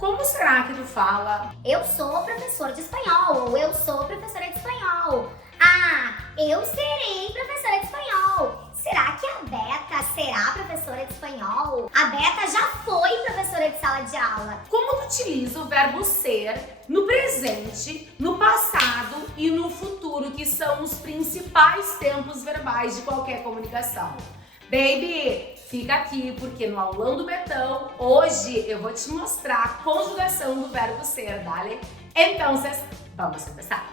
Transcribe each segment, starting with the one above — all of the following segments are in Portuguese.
Como será que tu fala? Eu sou professor de espanhol, ou eu sou professora de espanhol. Ah, eu serei professora de espanhol. Será que a Beta será professora de espanhol? A Beta já foi professora de sala de aula. Como tu utiliza o verbo ser no presente, no passado e no futuro, que são os principais tempos verbais de qualquer comunicação? Baby, fica aqui porque no aulão do Betão, hoje eu vou te mostrar a conjugação do verbo ser, dale? Então, vamos começar.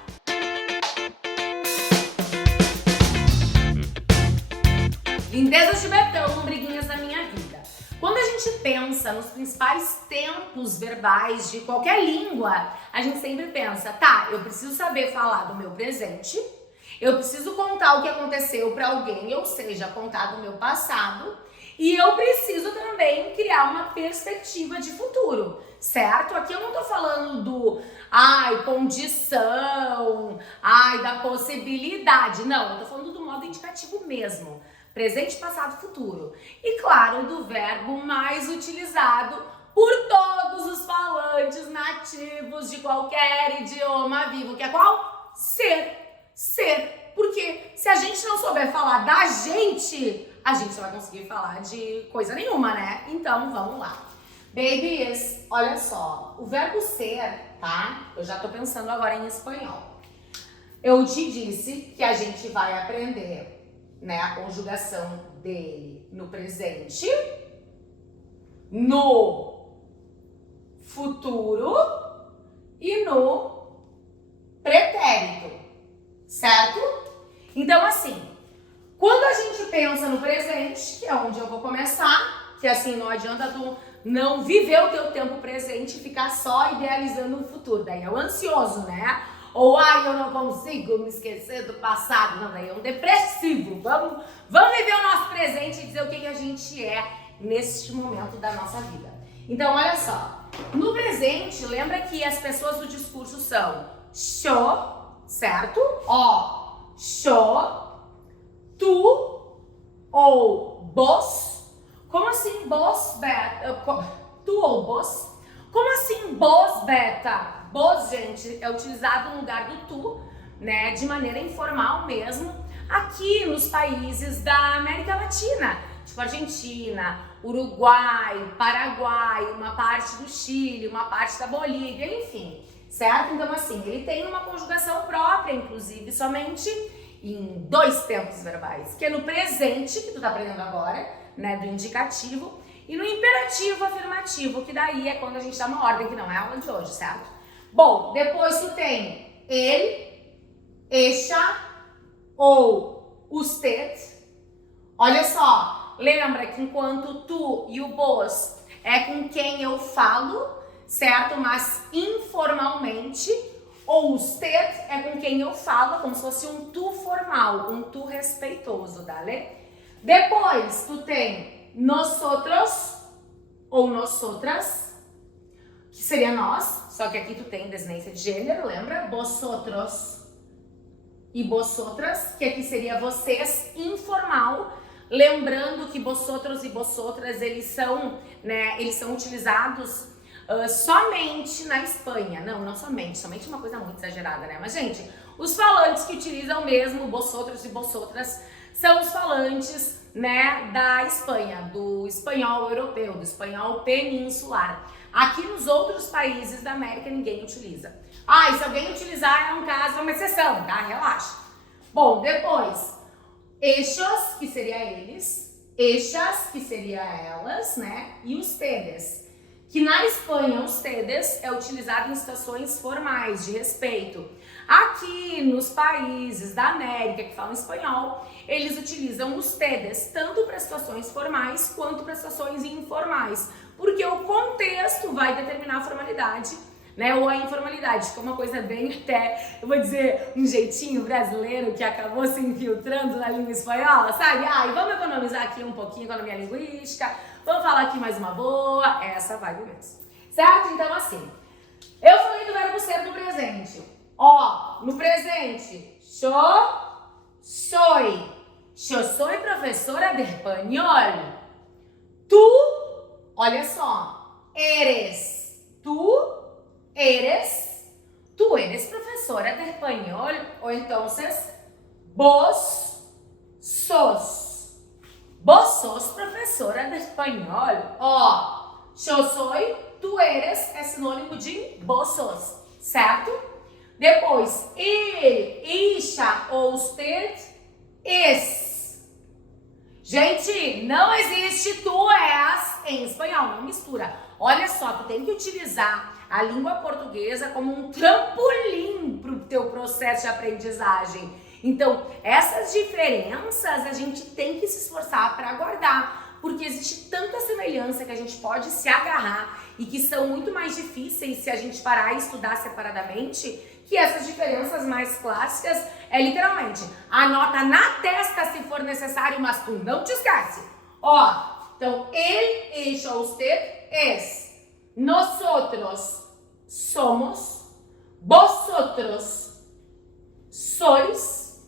Lindezas de Betão, lombriguinhas da minha vida. Quando a gente pensa nos principais tempos verbais de qualquer língua, a gente sempre pensa, tá, eu preciso saber falar do meu presente, eu preciso contar o que aconteceu para alguém, ou seja, contar do meu passado, e eu preciso também criar uma perspectiva de futuro, certo? Aqui eu não tô falando do, condição, da possibilidade, não, eu tô falando do modo indicativo mesmo. Presente, passado, futuro. E claro, do verbo mais utilizado por todos os falantes nativos de qualquer idioma vivo, que é qual? Ser. Ser. Porque se a gente não souber falar da gente, a gente não vai conseguir falar de coisa nenhuma, né? Então, vamos lá. Babies, olha só. O verbo ser, tá? Eu já tô pensando agora em espanhol. Eu te disse que a gente vai aprender, né, a conjugação dele no presente, no futuro e no pretérito, certo? Então, assim, quando a gente pensa no presente, que é onde eu vou começar, que assim não adianta tu não viver o teu tempo presente e ficar só idealizando o futuro, daí é o ansioso, né? Ou, eu não consigo me esquecer do passado. Não, daí é um depressivo. Vamos viver o nosso presente e dizer o que a gente é neste momento da nossa vida. Então, olha só. No presente, lembra que as pessoas do discurso são yo, certo? Yo, tu ou vos. Como assim vos, Beta? Tu ou vos? Como assim vos, Beta? Vos, gente, é utilizado no lugar do tu, né, de maneira informal mesmo, aqui nos países da América Latina, tipo Argentina, Uruguai, Paraguai, uma parte do Chile, uma parte da Bolívia, enfim, certo? Então, assim, ele tem uma conjugação própria, inclusive, somente em dois tempos verbais, que é no presente, que tu tá aprendendo agora, né, do indicativo, e no imperativo afirmativo, que daí é quando a gente dá uma ordem, que não é a aula de hoje, certo? Bom, depois tu tem ele, ella ou usted. Olha só, lembra que enquanto tu e o vos é com quem eu falo, certo? Mas informalmente, ou usted é com quem eu falo, como se fosse um tu formal, um tu respeitoso, dale? Depois tu tem nosotros ou nosotras, que seria nós, só que aqui tu tem desinência de gênero, lembra? Vosotros e vosotras, que aqui seria vocês, informal, lembrando que vosotros e vosotras, eles são utilizados somente na Espanha. Não somente é uma coisa muito exagerada, né? Mas, gente, os falantes que utilizam mesmo vosotros e vosotras são os falantes, né, da Espanha, do espanhol europeu, do espanhol peninsular. Aqui nos outros países da América ninguém utiliza. E se alguém utilizar é um caso, é uma exceção, tá? Relaxa. Bom, depois, ellos, que seria eles, ellas, que seria elas, né? E ustedes, que na Espanha, ustedes é utilizado em situações formais, de respeito. Aqui nos países da América que falam espanhol, eles utilizam ustedes tanto para situações formais quanto para situações informais, porque o contexto vai determinar a formalidade, né, ou a informalidade, que é uma coisa bem até, eu vou dizer, um jeitinho brasileiro que acabou se infiltrando na língua espanhola, sabe? E vamos economizar aqui um pouquinho economia linguística, vamos falar aqui mais uma boa, essa vibe mesmo, certo? Então, assim, eu falei do verbo ser no presente. No presente, yo soy professora de espanhol. Tu, olha só, eres. Tu tu eres professora de espanhol, ou então, vos sos professora de espanhol. Ó, eu sou, tu eres é sinônimo de vos sos, certo? Depois, ele, ella ou usted es. Gente, não existe tu és em espanhol, não mistura. Olha só, tu tem que utilizar a língua portuguesa como um trampolim para o teu processo de aprendizagem. Então, essas diferenças a gente tem que se esforçar para guardar, porque existe tanta semelhança que a gente pode se agarrar e que são muito mais difíceis se a gente parar e estudar separadamente, que essas diferenças mais clássicas é literalmente anota na testa se for necessário, mas tu não te esquece. Ó, então, ele, ella, usted, es. Nosotros somos, vosotros sois,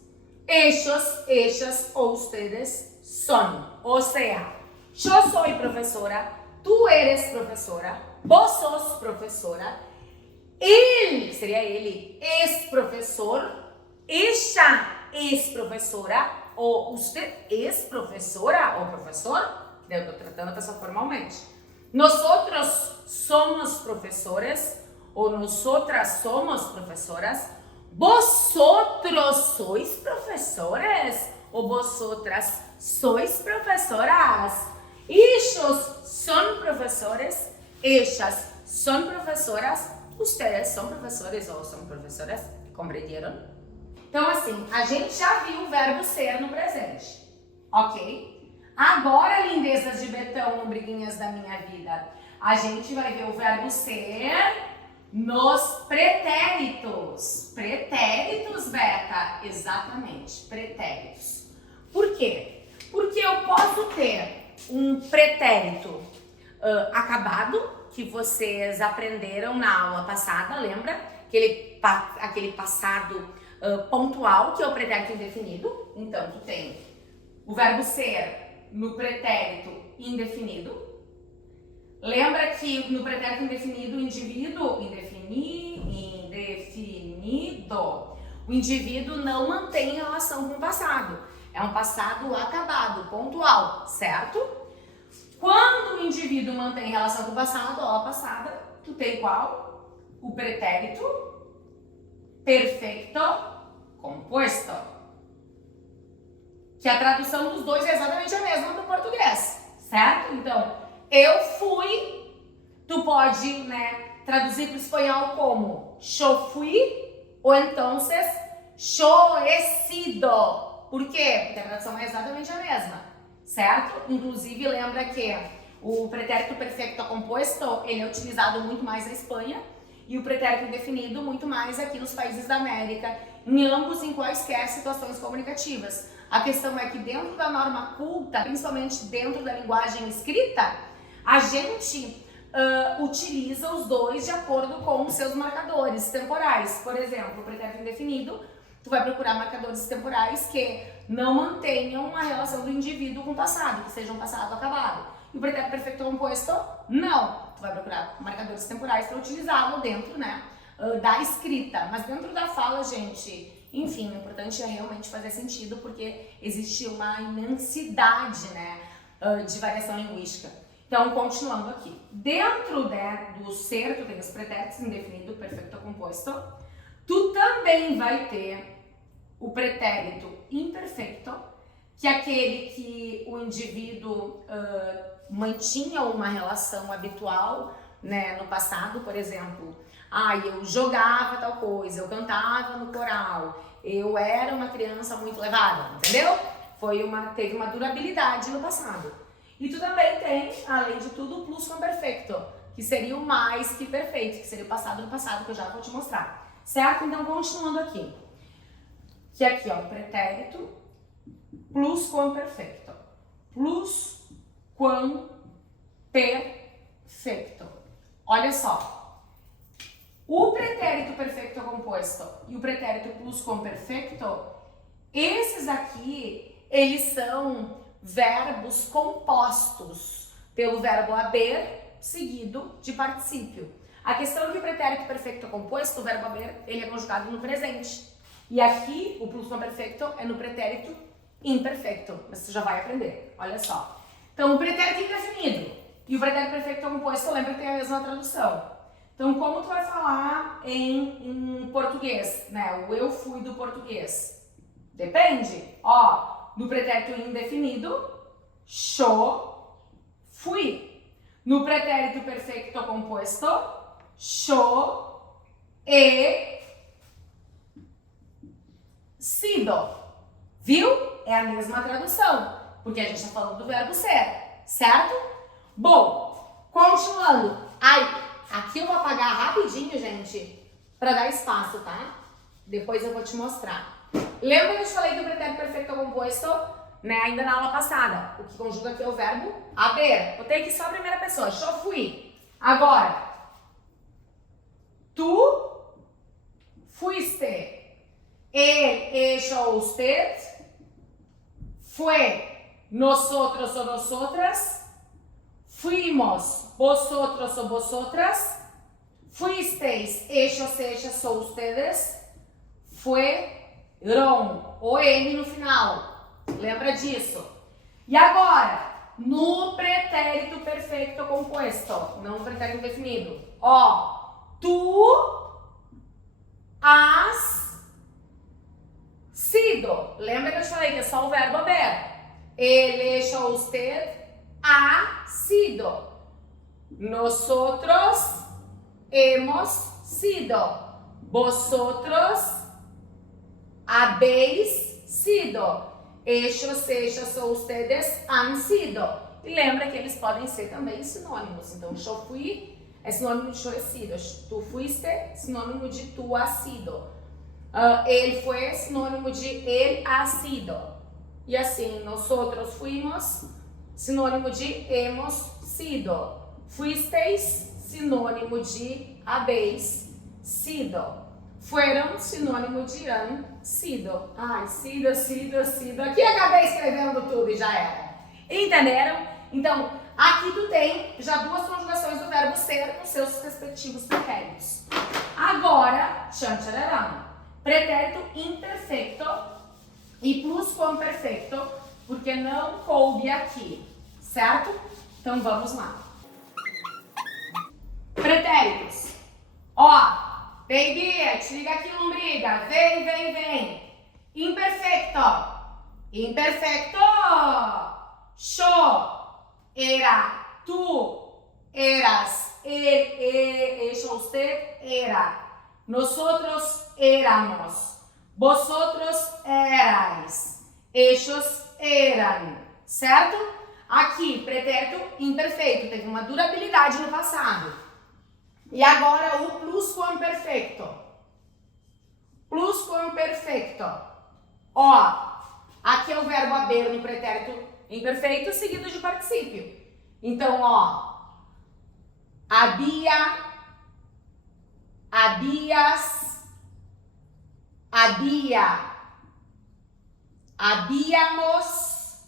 ellos, ellas ou ustedes son. Ou seja, yo soy professora, tu eres professora, vos sos professora, ele, seria ele, es professor, ella es professora, ou usted es professora ou professor, eu estou tratando a pessoa formalmente. Nosotros somos professores, ou nosotras somos professoras, vosotros sois professores, ou vosotras sois professoras, ellos son professores, ellas son professoras, ustedes são professores ou são professoras, compreenderam? Então assim, a gente já viu o verbo ser no presente, ok? Agora, lindezas de Betão, briguinhas da minha vida, a gente vai ver o verbo ser nos pretéritos. Pretéritos, Beta? Exatamente, pretéritos. Por quê? Porque eu posso ter um pretérito acabado, que vocês aprenderam na aula passada, lembra? Aquele passado pontual, que é o pretérito indefinido. Então, tu tem o verbo ser no pretérito indefinido. Lembra que no pretérito indefinido, o indivíduo, indefinido, o indivíduo não mantém relação com o passado. É um passado acabado, pontual, certo? Quando o indivíduo mantém relação com o passado, aula passada, tu tem qual? O pretérito perfeito composto. Que a tradução dos dois é exatamente a mesma para o português, certo? Então, eu fui, tu pode, né, traduzir para o espanhol como yo fui, ou então yo he sido. Por quê? Porque a tradução é exatamente a mesma, certo? Inclusive, lembra que o pretérito perfeito composto, ele é utilizado muito mais na Espanha, e o pretérito indefinido muito mais aqui nos países da América, em ambos em quaisquer situações comunicativas. A questão é que dentro da norma culta, principalmente dentro da linguagem escrita, a gente utiliza os dois de acordo com os seus marcadores temporais. Por exemplo, o pretérito indefinido, tu vai procurar marcadores temporais que não mantenham a relação do indivíduo com o passado, que seja um passado acabado. E o pretérito perfeito composto, não. Tu vai procurar marcadores temporais para utilizá-lo dentro, né, da escrita. Mas dentro da fala, gente, enfim, o importante é realmente fazer sentido, porque existe uma imensidade, né, de variação linguística. Então, continuando aqui. Dentro, né, do ser, tu tem os pretéritos indefinido, perfeito composto. Tu também vai ter o pretérito imperfeito, que é aquele que o indivíduo mantinha uma relação habitual, né, no passado, por exemplo. Eu jogava tal coisa, eu cantava no coral, eu era uma criança muito levada, entendeu? Teve uma durabilidade no passado. E tu também tem, além de tudo, o plusquamperfecto, que seria o mais que perfeito, que seria o passado no passado, que eu já vou te mostrar. Certo? Então, continuando aqui. Que aqui, ó, pretérito plusquamperfecto. Plusquamperfecto. Olha só. O pretérito perfeito composto e o pretérito plusquamperfecto, esses aqui, eles são verbos compostos pelo verbo haber seguido de particípio. A questão é que o pretérito perfeito composto, o verbo haver, ele é conjugado no presente. E aqui, o plusquamperfeito é no pretérito imperfeito. Mas você já vai aprender, olha só. Então, o pretérito indefinido e o pretérito perfeito composto, lembra que tem a mesma tradução. Então, como tu vai falar em português, né? O eu fui do português. Depende. Ó, no pretérito indefinido, yo fui. No pretérito perfeito composto, yo he sido. Viu? É a mesma tradução, porque a gente está falando do verbo ser, certo? Bom, continuando. Ai, aqui eu vou apagar rapidinho, gente, para dar espaço, tá? Depois eu vou te mostrar. Lembra que eu te falei do pretérito perfeito composto, né, ainda na aula passada? O que conjuga aqui é o verbo haver. Botei aqui só a primeira pessoa, eu fui. Agora, tu fuiste. Ella, usted. Fue, nosotros o nosotras. Fuimos, vosotros o vosotras. Fuisteis, ellas o ustedes. Fueron, o N no final. Lembra disso? E agora, no pretérito perfeito composto, não no pretérito indefinido. Ó, tu has sido. Lembra que eu te falei que é só o verbo haver. Ele, ella, usted ha sido. Nosotros hemos sido. Vosotros habéis sido. Ellas ou ustedes han sido. E lembra que eles podem ser também sinônimos. Então, yo fui é sinônimo de yo he sido. Tu fuiste, sinônimo de tu has sido. Ele foi sinônimo de ele ha sido. E assim, nosotros fuimos, sinônimo de hemos sido. Fuisteis, sinônimo de habéis sido. Fueron, sinônimo de han sido. Ai, sido. Aqui acabei escrevendo tudo e já era. Entenderam? Então, aqui tu tem já duas conjugações do verbo ser com seus respectivos pretéritos. Agora, tchan-tchararam. Pretérito imperfeito e plusquamperfeito, porque não coube aqui, certo? Então vamos lá. Pretéritos. Ó, baby, te liga aqui, lombriga. Vem. Imperfeito. Yo era, tu eras, ella, usted era. Nosotros éramos, vosotros erais, ellos eran, certo? Aqui, pretérito imperfeito, teve uma durabilidade no passado. E agora o plusquamperfeito. Plusquamperfeito. Ó, aqui é o verbo haver no pretérito imperfeito seguido de particípio. Então, ó, había, habías, había, habíamos,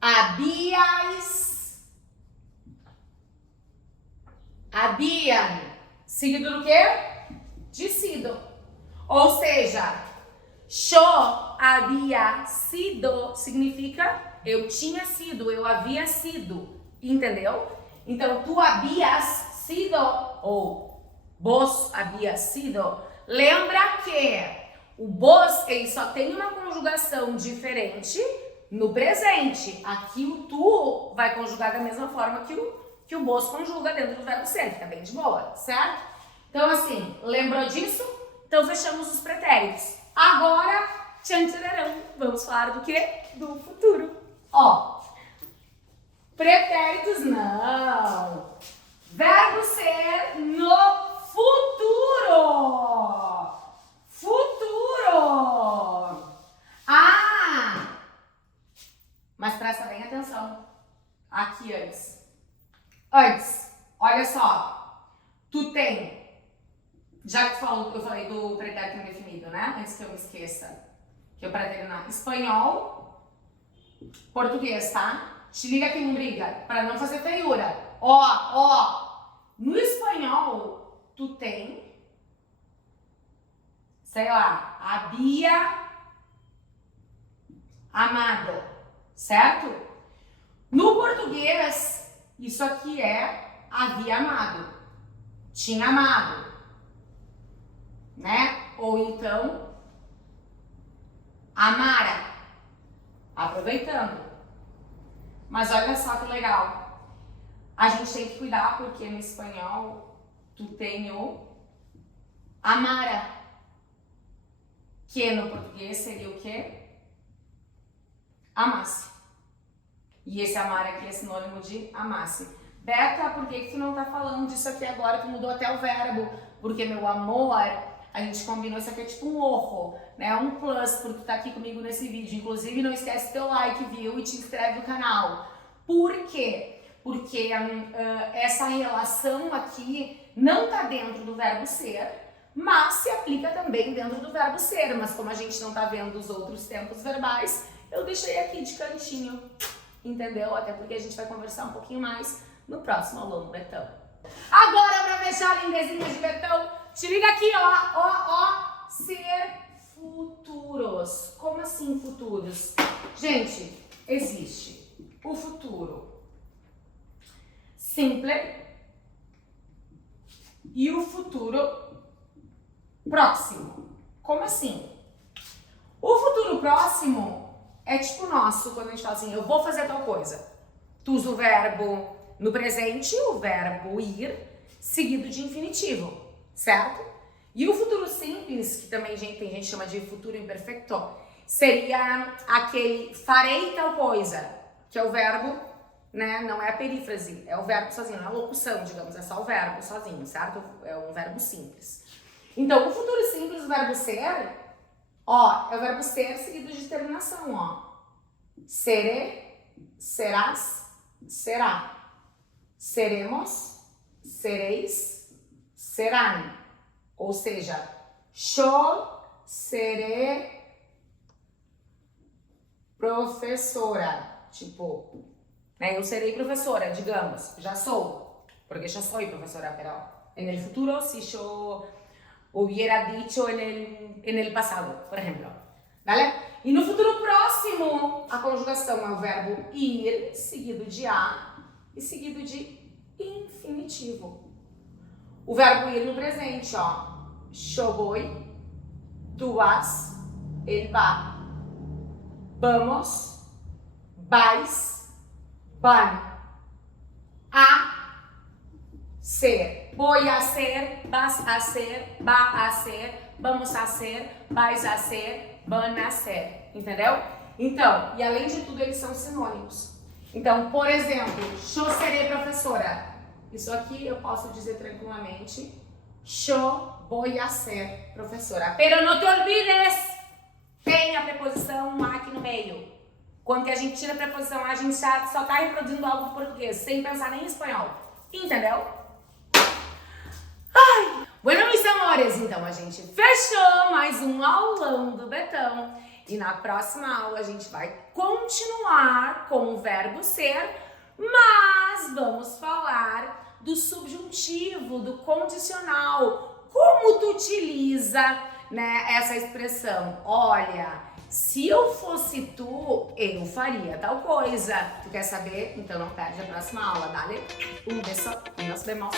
habíais, habían. Seguido do quê? De sido. Ou seja, yo había sido significa eu tinha sido, eu havia sido. Entendeu? Então, tu havias sido ou vos había sido. Lembra que o vos, ele só tem uma conjugação diferente no presente. Aqui o tu vai conjugar da mesma forma que o vos conjuga dentro do verbo ser. Fica bem de boa, certo? Então, assim, lembrou disso? Então, fechamos os pretéritos. Agora, tchan-tchararão, vamos falar do quê? Do futuro. Ó, pretéritos não. Verbo ser no futuro. Futuro. Ah! Mas presta bem atenção. Aqui antes. Antes, olha só. Tu tem. Já que eu falei do pretérito indefinido, né? Antes que eu me esqueça. Que eu pretérito na espanhol, português, tá? Te liga aqui, não briga. Pra não fazer feiura. Ó. No espanhol, tu tem, sei lá, havia amado, certo? No português, isso aqui é havia amado, tinha amado, né? Ou então, amara, aproveitando. Mas olha só que legal, a gente tem que cuidar porque no espanhol tu tem o amara, que no português seria o quê? Amasse. E esse amar aqui é sinônimo de amasse. Beta, por que tu não tá falando disso aqui agora? Tu mudou até o verbo. Porque, meu amor, a gente combinou isso aqui é tipo um ojo, né? Um plus, porque tu tá aqui comigo nesse vídeo. Inclusive, não esquece teu like, viu? E te inscreve no canal. Por quê? Porque essa relação aqui não tá dentro do verbo ser, mas se aplica também dentro do verbo ser. Mas como a gente não tá vendo os outros tempos verbais, eu deixei aqui de cantinho, entendeu? Até porque a gente vai conversar um pouquinho mais no próximo aulão do Betão. Agora, pra fechar a lindezinha de Betão, te liga aqui, ó, ser futuros. Como assim futuros? Gente, existe o futuro simple e o futuro próximo. Como assim? O futuro próximo é tipo nosso, quando a gente fala assim, eu vou fazer tal coisa. Tu usa o verbo no presente, o verbo ir, seguido de infinitivo, certo? E o futuro simples, que também tem gente que chama de futuro imperfeito, seria aquele farei tal coisa, que é o verbo, né? Não é a perífrase, é o verbo sozinho, não é a locução, digamos, é só o verbo sozinho, certo? É um verbo simples. Então, o futuro simples, o verbo ser, ó, é o verbo ser seguido de terminação, ó. Seré, serás, será. Seremos, sereis, serão. Ou seja, yo seré professora. Tipo, né, eu serei professora, digamos, já sou. Porque já sou professora, pero en el futuro, si yo hubiera dicho en el pasado, por ejemplo. ¿Vale? E no futuro próximo, a conjugação é o verbo ir, seguido de a e seguido de infinitivo. O verbo ir no presente, ó. Yo voy, tú vas, él va. Vamos, vais, van. A ser. Voy a ser, vas a ser, va a ser, vamos a ser, vais a ser, van a ser. Entendeu? Então, e além de tudo, eles são sinônimos. Então, por exemplo, yo seré professora. Isso aqui eu posso dizer tranquilamente. Yo voy a ser professora. Pero não te olvides, tem a preposição a aqui no meio. Quando que a gente tira a preposição a gente só está reproduzindo algo do português, sem pensar nem em espanhol. Entendeu? Ai! Bueno, meus amores, então a gente fechou mais um aulão do Betão. E na próxima aula a gente vai continuar com o verbo ser, mas vamos falar do subjuntivo, do condicional. Como tu utiliza, né, essa expressão? Olha, se eu fosse tu, eu faria tal coisa. Tu quer saber? Então não perde a próxima aula, dale? Um beijo e nos vemos.